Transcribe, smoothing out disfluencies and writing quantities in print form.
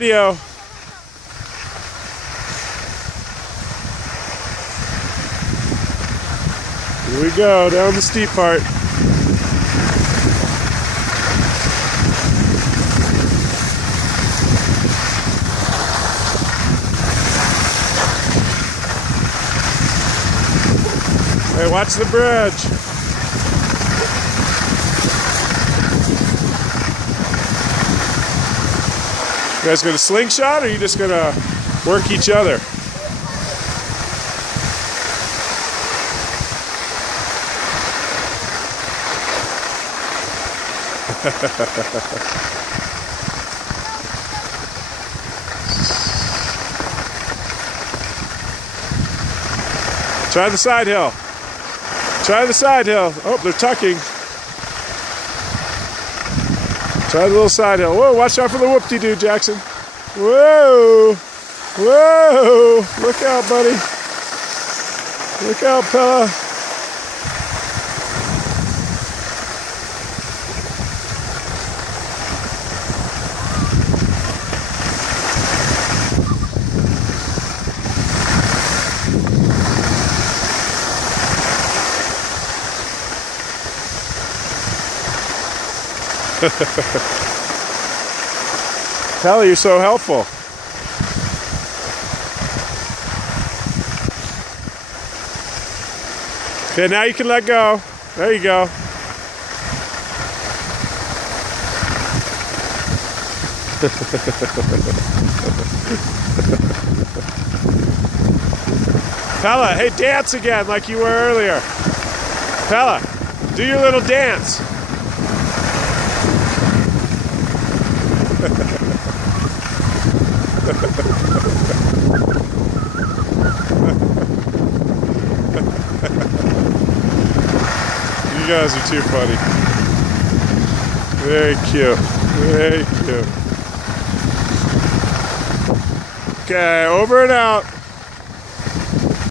Video. Here we go, down the steep part. Hey, watch the bridge. You guys gonna slingshot, or are you just gonna work each other? Try the side hill. Try the side hill. Oh, they're tucking. Try the little side hill. Whoa, watch out for the whoop-de-doo, Jackson. Whoa. Whoa. Look out, buddy. Look out, Pella. Pella, you're so helpful. Okay, now you can let go. There you go. Pella, hey, dance again like you were earlier. Pella, do your little dance. You guys are too funny. Very cute. Very cute. Okay, over and out.